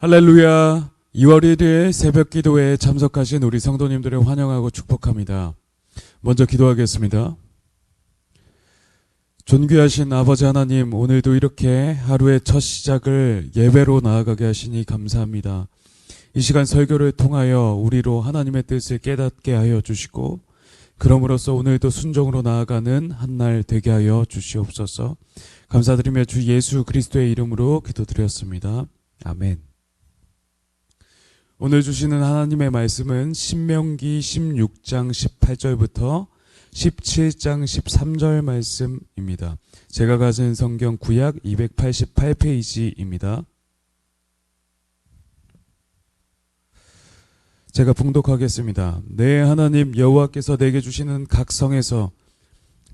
할렐루야. 2월 1일 새벽 기도회에 참석하신 우리 성도님들을 환영하고 축복합니다. 먼저 기도하겠습니다. 존귀하신 아버지 하나님, 오늘도 이렇게 하루의 첫 시작을 예배로 나아가게 하시니 감사합니다. 이 시간 설교를 통하여 우리로 하나님의 뜻을 깨닫게 하여 주시고, 그럼으로써 오늘도 순종으로 나아가는 한날 되게 하여 주시옵소서. 감사드리며 주 예수 그리스도의 이름으로 기도드렸습니다. 아멘. 오늘 주시는 하나님의 말씀은 신명기 16장 18절부터 17장 13절 말씀입니다. 제가 가진 성경 구약 288페이지입니다. 제가 봉독하겠습니다. 내 하나님 여호와께서 내게 주시는 각 성에서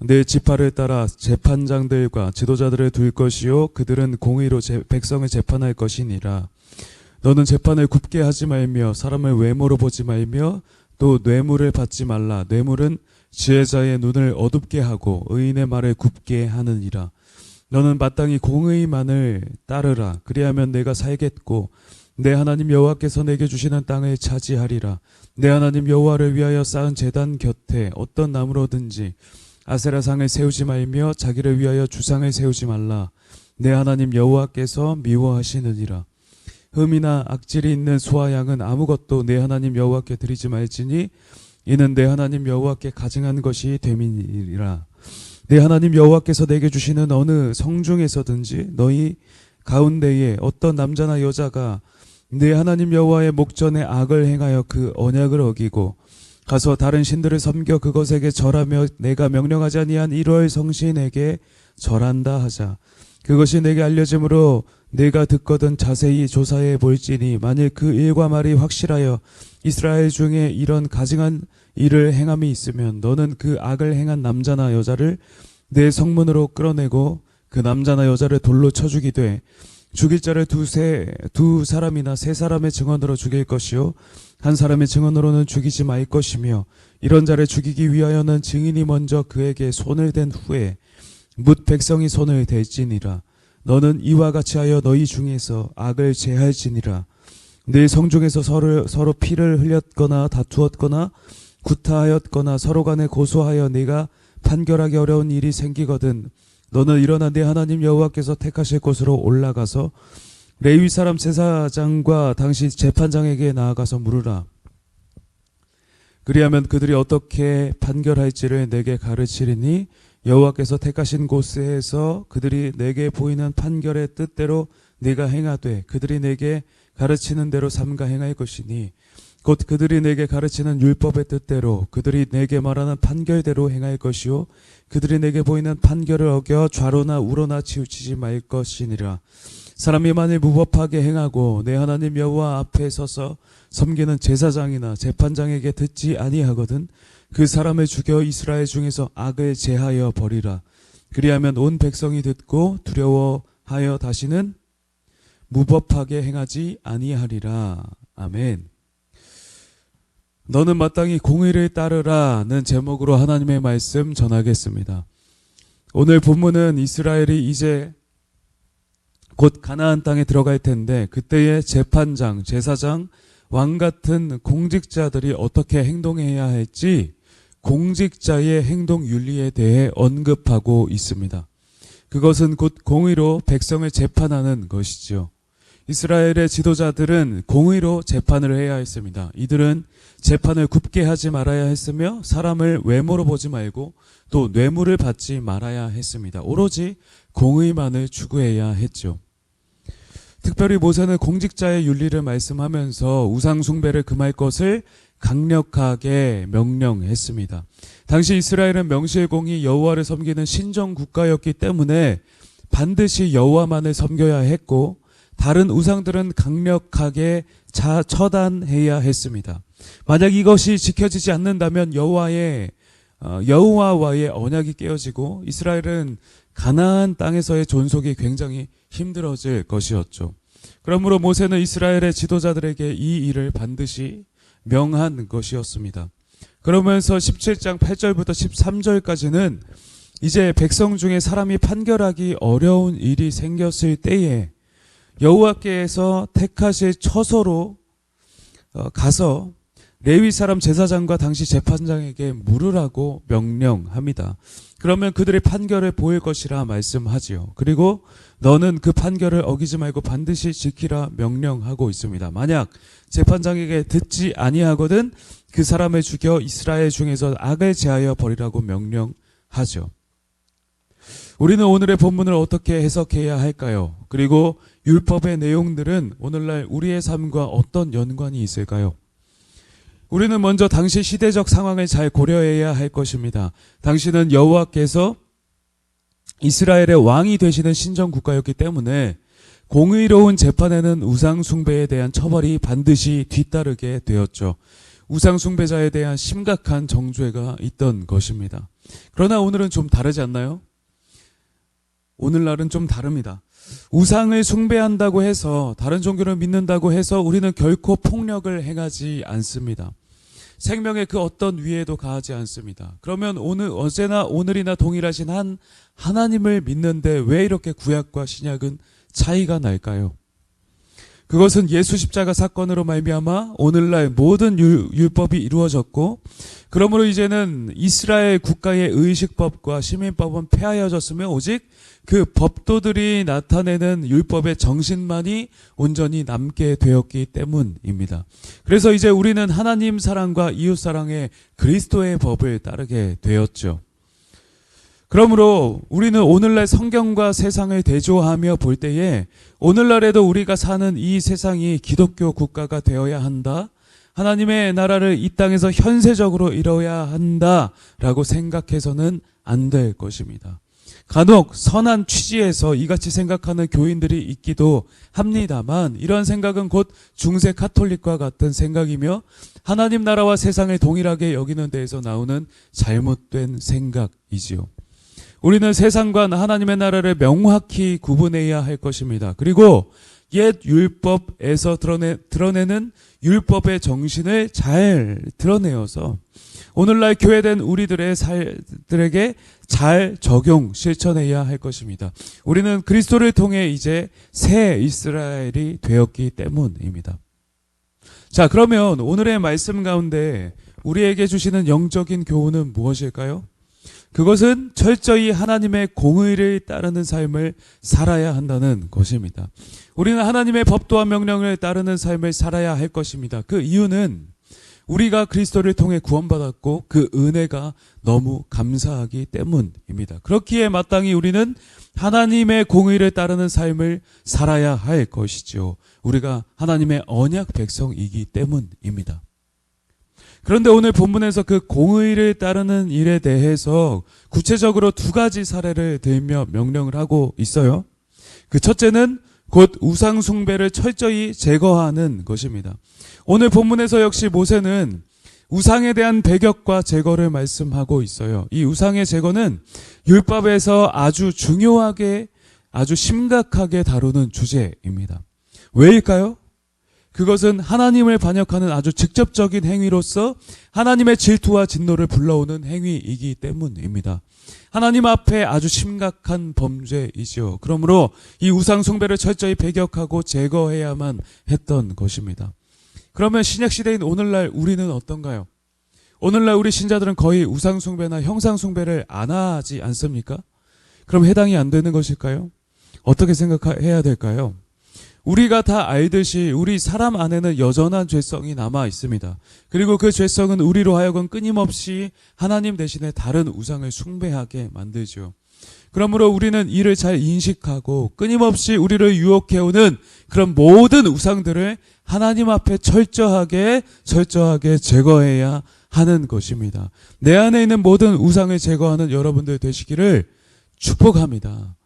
내 지파를 따라 재판장들과 지도자들을 둘 것이요 그들은 공의로 백성을 재판할 것이니라. 너는 재판을 굽게 하지 말며 사람을 외모로 보지 말며 또 뇌물을 받지 말라. 뇌물은 지혜자의 눈을 어둡게 하고 의인의 말을 굽게 하느니라. 너는 마땅히 공의만을 따르라. 그리하면 내가 살겠고 내 하나님 여호와께서 내게 주시는 땅을 차지하리라. 내 하나님 여호와를 위하여 쌓은 제단 곁에 어떤 나무로든지 아세라상을 세우지 말며 자기를 위하여 주상을 세우지 말라. 내 하나님 여호와께서 미워하시느니라. 흠이나 악질이 있는 소와 양은 아무것도 내 하나님 여호와께 드리지 말지니 이는 내 하나님 여호와께 가증한 것이 됨이니라. 내 하나님 여호와께서 내게 주시는 어느 성중에서든지 너희 가운데에 어떤 남자나 여자가 내 하나님 여호와의 목전에 악을 행하여 그 언약을 어기고 가서 다른 신들을 섬겨 그것에게 절하며 내가 명령하지 아니한 1월 성신에게 절한다 하자. 그것이 내게 알려짐으로 내가 듣거든 자세히 조사해 볼지니 만일 그 일과 말이 확실하여 이스라엘 중에 이런 가증한 일을 행함이 있으면 너는 그 악을 행한 남자나 여자를 내 성문으로 끌어내고 그 남자나 여자를 돌로 쳐 죽이되 죽일 자를 두 사람이나 세 사람의 증언으로 죽일 것이요 한 사람의 증언으로는 죽이지 말 것이며 이런 자를 죽이기 위하여는 증인이 먼저 그에게 손을 댄 후에 뭇 백성이 손을 댈지니라. 너는 이와 같이 하여 너희 중에서 악을 제할지니라. 내 성중에서 서로 피를 흘렸거나 다투었거나 구타하였거나 서로 간에 고소하여 네가 판결하기 어려운 일이 생기거든 너는 일어나 내 하나님 여호와께서 택하실 곳으로 올라가서 레위 사람 제사장과 당시 재판장에게 나아가서 물으라. 그리하면 그들이 어떻게 판결할지를 내게 가르치리니 여호와께서 택하신 곳에서 그들이 내게 보이는 판결의 뜻대로 네가 행하되 그들이 내게 가르치는 대로 삼가 행할 것이니 곧 그들이 내게 가르치는 율법의 뜻대로 그들이 내게 말하는 판결대로 행할 것이요 그들이 내게 보이는 판결을 어겨 좌로나 우로나 치우치지 말 것이니라. 사람이 만일 무법하게 행하고 내 하나님 여호와 앞에 서서 섬기는 제사장이나 재판장에게 듣지 아니하거든 그 사람을 죽여 이스라엘 중에서 악을 제하여 버리라. 그리하면 온 백성이 듣고 두려워하여 다시는 무법하게 행하지 아니하리라. 아멘. 너는 마땅히 공의를 따르라는 제목으로 하나님의 말씀 전하겠습니다. 오늘 본문은 이스라엘이 이제 곧 가나안 땅에 들어갈 텐데 그때의 재판장, 제사장, 왕 같은 공직자들이 어떻게 행동해야 할지 공직자의 행동 윤리에 대해 언급하고 있습니다. 그것은 곧 공의로 백성을 재판하는 것이죠. 이스라엘의 지도자들은 공의로 재판을 해야 했습니다. 이들은 재판을 굽게 하지 말아야 했으며 사람을 외모로 보지 말고 또 뇌물을 받지 말아야 했습니다. 오로지 공의만을 추구해야 했죠. 특별히 모세는 공직자의 윤리를 말씀하면서 우상 숭배를 금할 것을 강력하게 명령했습니다. 당시 이스라엘은 명실공히 여호와를 섬기는 신정 국가였기 때문에 반드시 여호와만을 섬겨야 했고 다른 우상들은 강력하게 처단해야 했습니다. 만약 이것이 지켜지지 않는다면 여호와와의 언약이 깨어지고 이스라엘은 가나안 땅에서의 존속이 굉장히 힘들어질 것이었죠. 그러므로 모세는 이스라엘의 지도자들에게 이 일을 반드시 명한 것이었습니다. 그러면서 17장 8절부터 13절까지는 이제 백성 중에 사람이 판결하기 어려운 일이 생겼을 때에 여호와께서 택하실 처소로 가서 레위 사람 제사장과 당시 재판장에게 물으라고 명령합니다. 그러면 그들의 판결을 보일 것이라 말씀하지요. 그리고 너는 그 판결을 어기지 말고 반드시 지키라 명령하고 있습니다. 만약 재판장에게 듣지 아니하거든 그 사람을 죽여 이스라엘 중에서 악을 제하여 버리라고 명령하죠. 우리는 오늘의 본문을 어떻게 해석해야 할까요? 그리고 율법의 내용들은 오늘날 우리의 삶과 어떤 연관이 있을까요? 우리는 먼저 당시 시대적 상황을 잘 고려해야 할 것입니다. 당시는 여호와께서 이스라엘의 왕이 되시는 신정 국가였기 때문에 공의로운 재판에는 우상 숭배에 대한 처벌이 반드시 뒤따르게 되었죠. 우상 숭배자에 대한 심각한 정죄가 있던 것입니다. 그러나 오늘은 좀 다르지 않나요? 오늘날은 좀 다릅니다. 우상을 숭배한다고 해서, 다른 종교를 믿는다고 해서 우리는 결코 폭력을 행하지 않습니다. 생명의 그 어떤 위에도 가하지 않습니다. 그러면 어제나 오늘이나 동일하신 한 하나님을 믿는데 왜 이렇게 구약과 신약은 차이가 날까요? 그것은 예수 십자가 사건으로 말미암아 오늘날 모든 율법이 이루어졌고, 그러므로 이제는 이스라엘 국가의 의식법과 시민법은 폐하여졌으며 오직 그 법도들이 나타내는 율법의 정신만이 온전히 남게 되었기 때문입니다. 그래서 이제 우리는 하나님 사랑과 이웃 사랑의 그리스도의 법을 따르게 되었죠. 그러므로 우리는 오늘날 성경과 세상을 대조하며 볼 때에 오늘날에도 우리가 사는 이 세상이 기독교 국가가 되어야 한다, 하나님의 나라를 이 땅에서 현세적으로 이뤄야 한다라고 생각해서는 안 될 것입니다. 간혹 선한 취지에서 이같이 생각하는 교인들이 있기도 합니다만, 이런 생각은 곧 중세 카톨릭과 같은 생각이며 하나님 나라와 세상을 동일하게 여기는 데에서 나오는 잘못된 생각이지요. 우리는 세상과 하나님의 나라를 명확히 구분해야 할 것입니다. 그리고 옛 율법에서 드러내는 율법의 정신을 잘 드러내어서 오늘날 교회된 우리들에게 잘 적용, 실천해야 할 것입니다. 우리는 그리스도를 통해 이제 새 이스라엘이 되었기 때문입니다. 자, 그러면 오늘의 말씀 가운데 우리에게 주시는 영적인 교훈은 무엇일까요? 그것은 철저히 하나님의 공의를 따르는 삶을 살아야 한다는 것입니다. 우리는 하나님의 법도와 명령을 따르는 삶을 살아야 할 것입니다. 그 이유는 우리가 그리스도를 통해 구원받았고 그 은혜가 너무 감사하기 때문입니다. 그렇기에 마땅히 우리는 하나님의 공의를 따르는 삶을 살아야 할 것이죠. 우리가 하나님의 언약 백성이기 때문입니다. 그런데 오늘 본문에서 그 공의를 따르는 일에 대해서 구체적으로 두 가지 사례를 들며 명령을 하고 있어요. 그 첫째는 곧 우상 숭배를 철저히 제거하는 것입니다. 오늘 본문에서 역시 모세는 우상에 대한 배격과 제거를 말씀하고 있어요. 이 우상의 제거는 율법에서 아주 중요하게, 아주 심각하게 다루는 주제입니다. 왜일까요? 그것은 하나님을 반역하는 아주 직접적인 행위로서 하나님의 질투와 진노를 불러오는 행위이기 때문입니다. 하나님 앞에 아주 심각한 범죄이지요. 그러므로 이 우상 숭배를 철저히 배격하고 제거해야만 했던 것입니다. 그러면 신약 시대인 오늘날 우리는 어떤가요? 오늘날 우리 신자들은 거의 우상 숭배나 형상 숭배를 안 하지 않습니까? 그럼 해당이 안 되는 것일까요? 어떻게 생각해야 될까요? 우리가 다 알듯이 우리 사람 안에는 여전한 죄성이 남아 있습니다. 그리고 그 죄성은 우리로 하여금 끊임없이 하나님 대신에 다른 우상을 숭배하게 만들죠. 그러므로 우리는 이를 잘 인식하고 끊임없이 우리를 유혹해오는 그런 모든 우상들을 하나님 앞에 철저하게 제거해야 하는 것입니다. 내 안에 있는 모든 우상을 제거하는 여러분들 되시기를 축복합니다.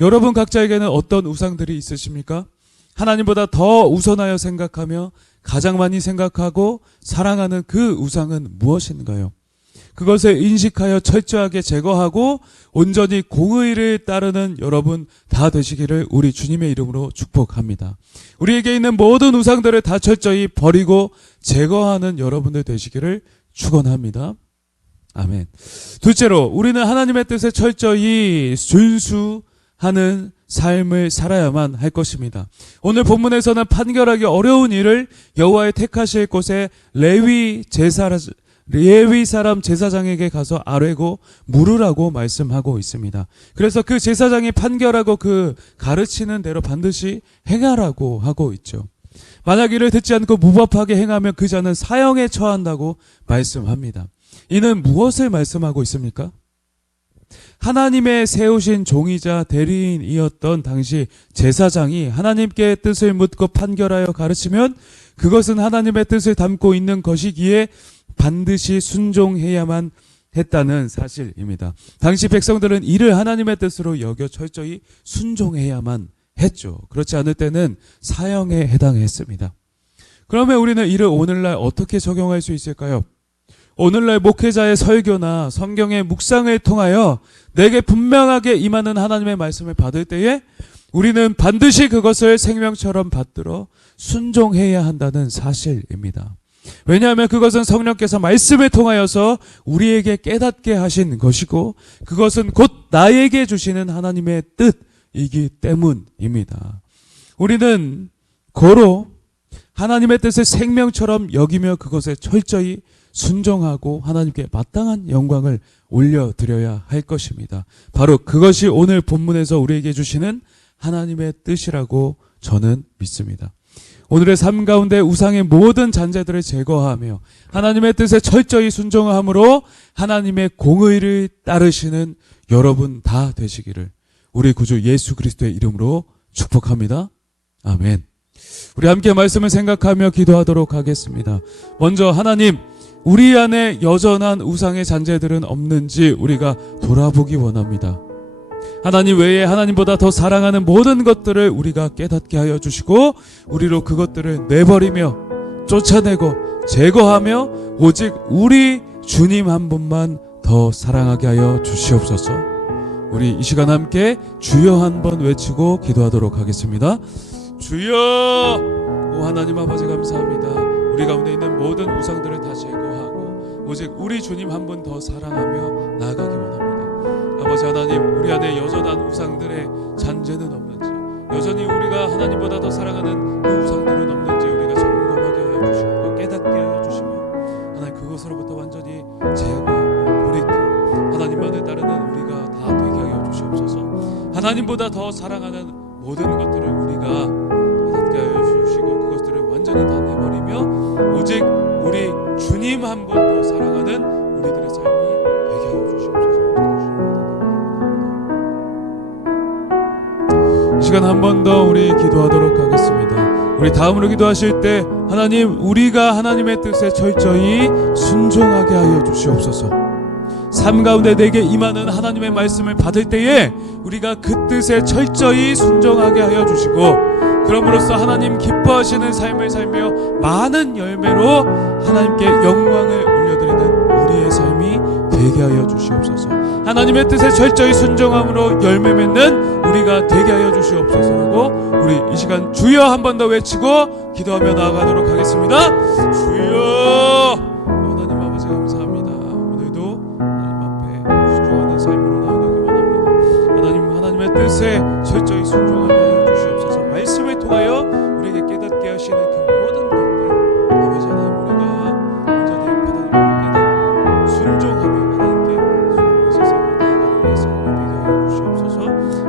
여러분 각자에게는 어떤 우상들이 있으십니까? 하나님보다 더 우선하여 생각하며 가장 많이 생각하고 사랑하는 그 우상은 무엇인가요? 그것을 인식하여 철저하게 제거하고 온전히 공의를 따르는 여러분 다 되시기를 우리 주님의 이름으로 축복합니다. 우리에게 있는 모든 우상들을 다 철저히 버리고 제거하는 여러분들 되시기를 축원합니다. 아멘. 둘째로 우리는 하나님의 뜻에 철저히 준수하는 삶을 살아야만 할 것입니다. 오늘 본문에서는 판결하기 어려운 일을 여호와의 택하실 곳에 레위 사람 제사장에게 가서 아뢰고 물으라고 말씀하고 있습니다. 그래서 그 제사장이 판결하고 그 가르치는 대로 반드시 행하라고 하고 있죠. 만약 이를 듣지 않고 무법하게 행하면 그 자는 사형에 처한다고 말씀합니다. 이는 무엇을 말씀하고 있습니까? 하나님의 세우신 종이자 대리인이었던 당시 제사장이 하나님께 뜻을 묻고 판결하여 가르치면 그것은 하나님의 뜻을 담고 있는 것이기에 반드시 순종해야만 했다는 사실입니다. 당시 백성들은 이를 하나님의 뜻으로 여겨 철저히 순종해야만 했죠. 그렇지 않을 때는 사형에 해당했습니다. 그러면 우리는 이를 오늘날 어떻게 적용할 수 있을까요? 오늘날 목회자의 설교나 성경의 묵상을 통하여 내게 분명하게 임하는 하나님의 말씀을 받을 때에 우리는 반드시 그것을 생명처럼 받들어 순종해야 한다는 사실입니다. 왜냐하면 그것은 성령께서 말씀을 통하여서 우리에게 깨닫게 하신 것이고 그것은 곧 나에게 주시는 하나님의 뜻이기 때문입니다. 우리는 고로 하나님의 뜻을 생명처럼 여기며 그것에 철저히 순종하고 하나님께 마땅한 영광을 올려드려야 할 것입니다. 바로 그것이 오늘 본문에서 우리에게 주시는 하나님의 뜻이라고 저는 믿습니다. 오늘의 삶 가운데 우상의 모든 잔재들을 제거하며 하나님의 뜻에 철저히 순종함으로 하나님의 공의를 따르시는 여러분 다 되시기를 우리 구주 예수 그리스도의 이름으로 축복합니다. 아멘. 우리 함께 말씀을 생각하며 기도하도록 하겠습니다. 먼저 하나님, 우리 안에 여전한 우상의 잔재들은 없는지 우리가 돌아보기 원합니다. 하나님 외에 하나님보다 더 사랑하는 모든 것들을 우리가 깨닫게 하여 주시고 우리로 그것들을 내버리며 쫓아내고 제거하며 오직 우리 주님 한 분만 더 사랑하게 하여 주시옵소서. 우리 이 시간 함께 주여 한번 외치고 기도하도록 하겠습니다. 주여! 오 하나님 아버지 감사합니다. 우리 가운데 있는 모든 우상들을 다 제거하고 오직 우리 주님 한 분 더 사랑하며 나아가기 원합니다. 아버지 하나님, 우리 안에 여전한 우상들의 잔재는 없는지, 여전히 우리가 하나님보다 더 사랑하는 그 우상들은 없는지 우리가 점검하게 하여 주시고 깨닫게 하여 주시며 하나님 그것으로부터 완전히 제거하고 돌이켜 하나님만을 따르는 우리가 다 되게 하여 주시옵소서. 하나님보다 더 사랑하는 모든 것들을 우리가 깨닫게 하여 주시고 그것들을 완전히 다 내버리며 오직 우리 주님 한 분 더 사랑하는 우리들의 삶이 되게 하여 주시옵소서. 이 시간 한 번 더 우리 기도하도록 하겠습니다. 우리 다음으로 기도하실 때 하나님, 우리가 하나님의 뜻에 철저히 순종하게 하여 주시옵소서. 삶 가운데 내게 임하는 하나님의 말씀을 받을 때에 우리가 그 뜻에 철저히 순종하게 하여 주시고 그럼으로써 하나님 기뻐하시는 삶을 살며 많은 열매로 하나님께 영광을 올려드리는 우리의 삶이 되게 하여 주시옵소서. 하나님의 뜻에 철저히 순종함으로 열매 맺는 우리가 되게 하여 주시옵소서라고 우리 이 시간 주여 한 번 더 외치고 기도하며 나아가도록 하겠습니다. 주여! 하나님 아버지 감사합니다. 오늘도 하나님 앞에 순종하는 삶으로 나아가기 원합니다. 하나님, 하나님의 뜻에 철저히 순종하게 하여 주시옵소서. 말씀을 통하여 우리에게 깨닫게 하시는 그 모든 것들 아버지 하나님, 우리가 온전히 하나님께 깨닫고 순종하며 하나님께 순종의 세상을 나아가는 우리의 삶이 되게 하여 주시옵소서.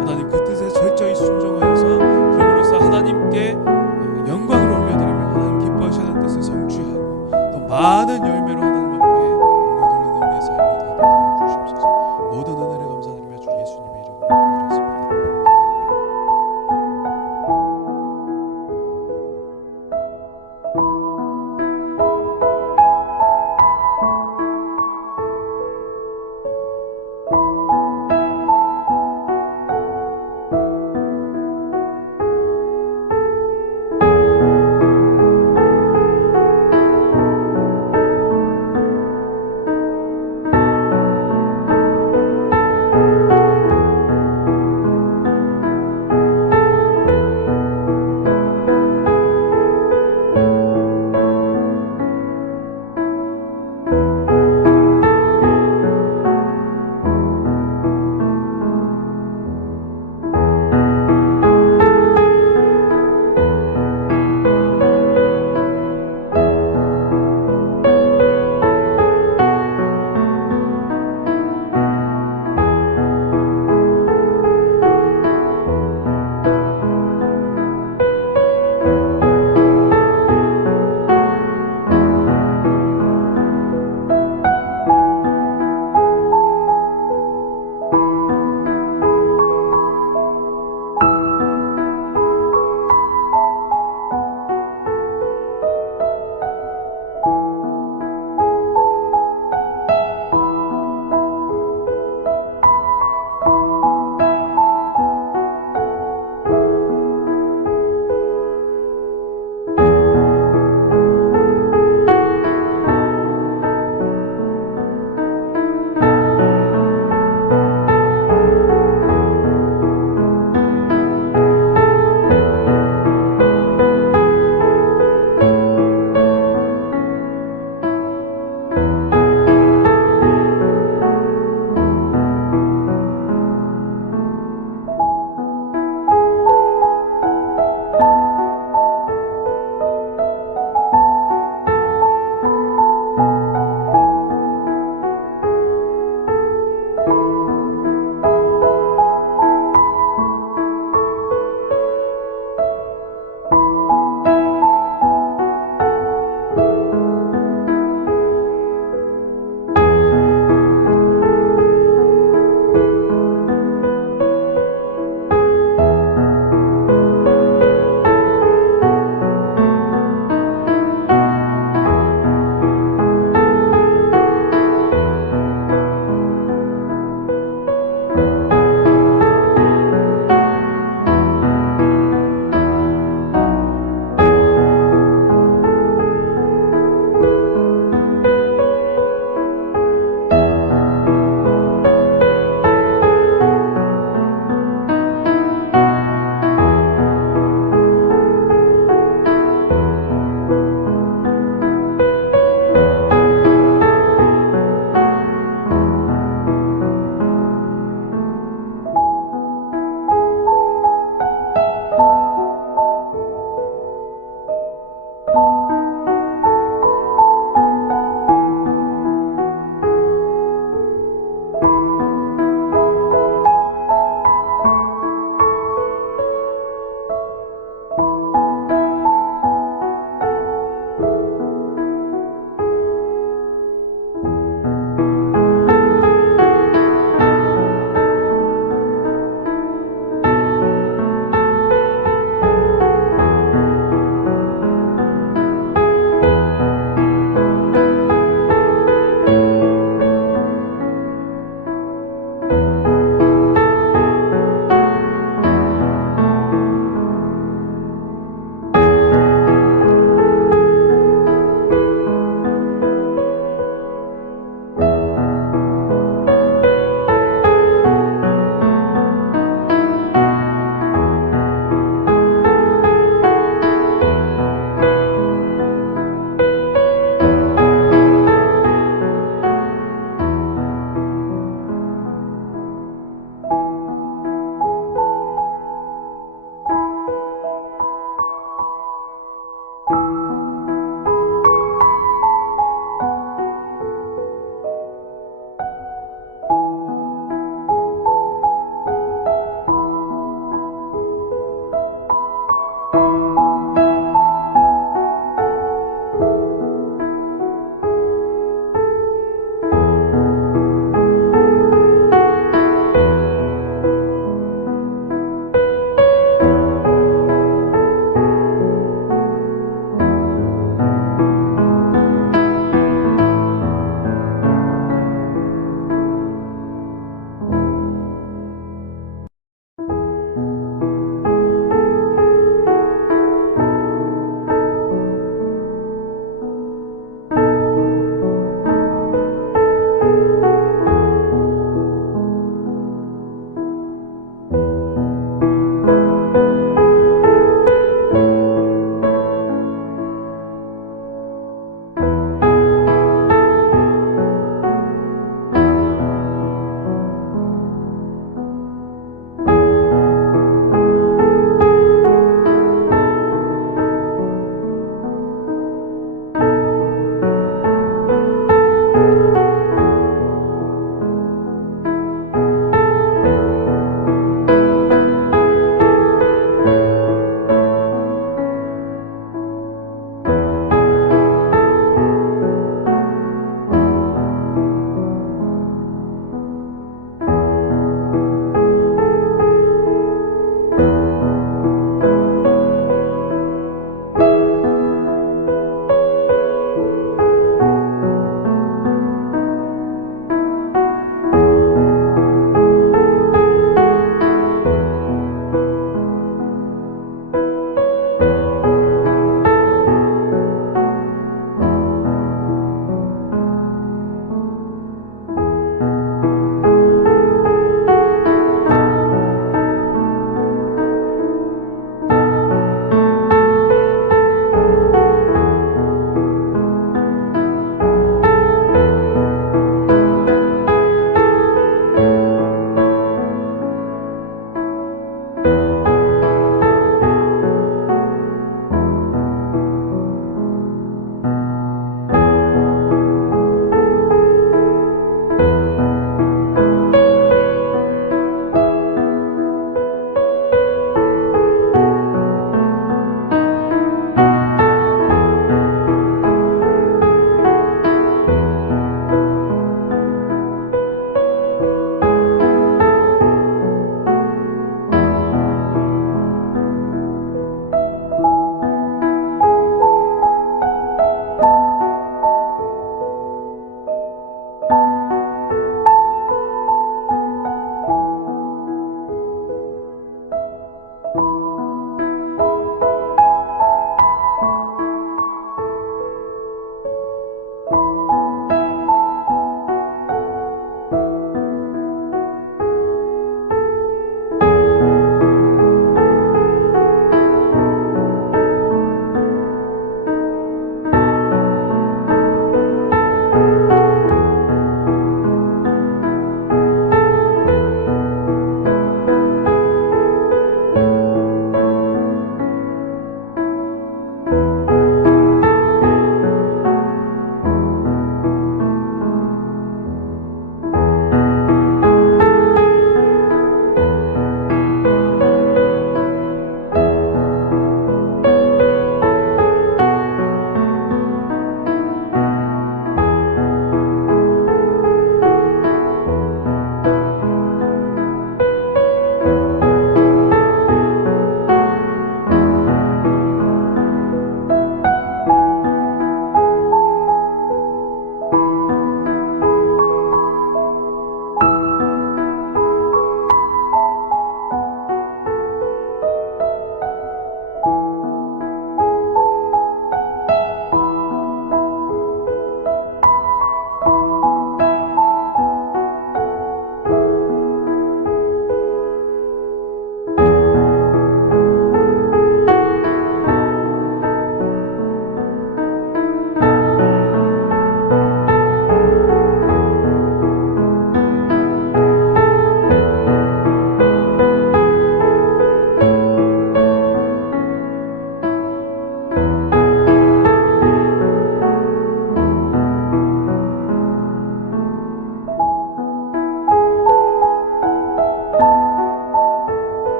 하나님 그 뜻에 철저히 순종하여서 그럼으로써 하나님께 영광을 올려드리며 하나님 기뻐하시는 뜻을 성취하고 또 많은 열매로